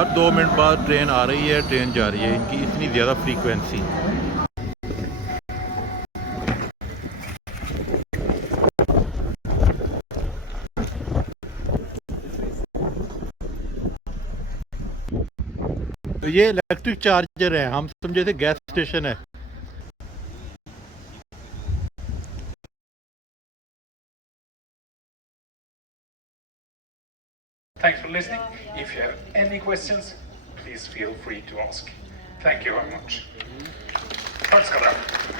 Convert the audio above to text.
हर 2 मिनट बाद ट्रेन आ रही है, ट्रेन जा रही है, इनकी इतनी ज़्यादा फ्रीक्वेंसी। तो ये इलेक्ट्रिक चार्जर है, हम समझे थे गैस स्टेशन है। Thanks for listening. If you have any questions, please feel free to ask. Thank you very much. Tack ska du ha.